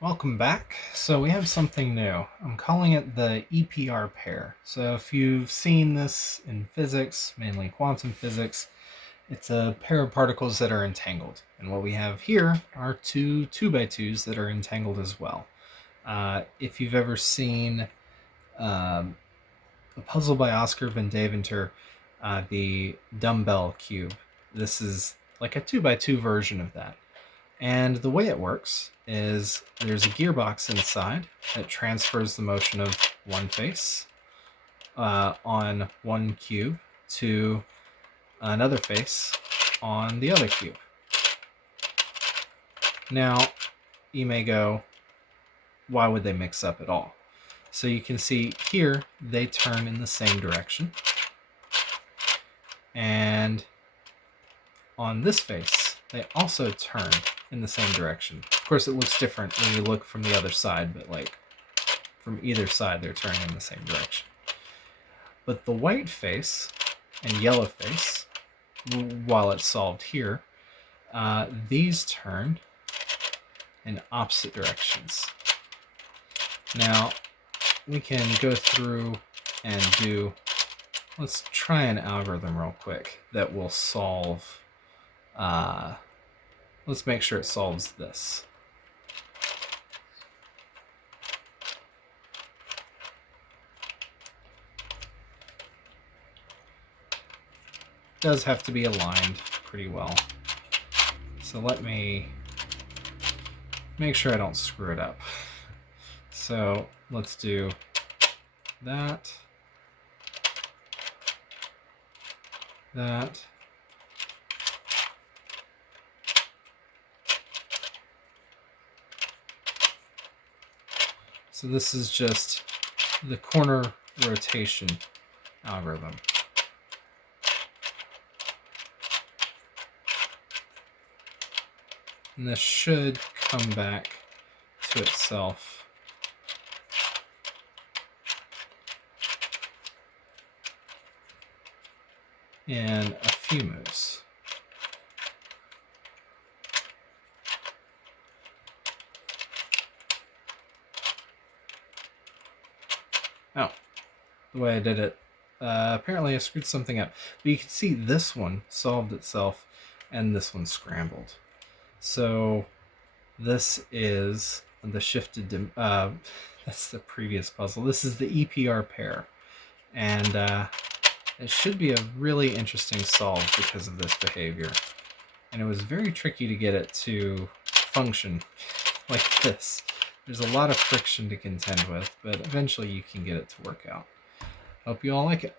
Welcome back. So we have something new. I'm calling it the EPR pair. So if you've seen this in physics, mainly quantum physics, it's a pair of particles that are entangled. And what we have here are two 2x2s that are entangled as well. If you've ever seen um, a puzzle by Oscar Van Deventer, the dumbbell cube, this is like a 2x2 version of that. And the way it works is there's a gearbox inside that transfers the motion of one face on one cube to another face on the other cube. Now, you may go, why would they mix up at all? So you can see here, they turn in the same direction. And on this face, they also turn in the same direction. Of course, it looks different when you look from the other side, but like from either side, they're turning in the same direction. But the white face and yellow face, while it's solved here, these turn in opposite directions. Now, we can go through and let's try an algorithm real quick that will solve, let's make sure it solves this. It does have to be aligned pretty well. So let me make sure I don't screw it up. So let's do that, that, so this is just the corner rotation algorithm. And this should come back to itself in a few moves. Oh, the way I did it, apparently I screwed something up. But you can see this one solved itself and this one scrambled. So this is the shifted, that's the previous puzzle. This is the EPR pair. And it should be a really interesting solve because of this behavior. And it was very tricky to get it to function like this. There's a lot of friction to contend with, but eventually you can get it to work out. Hope you all like it.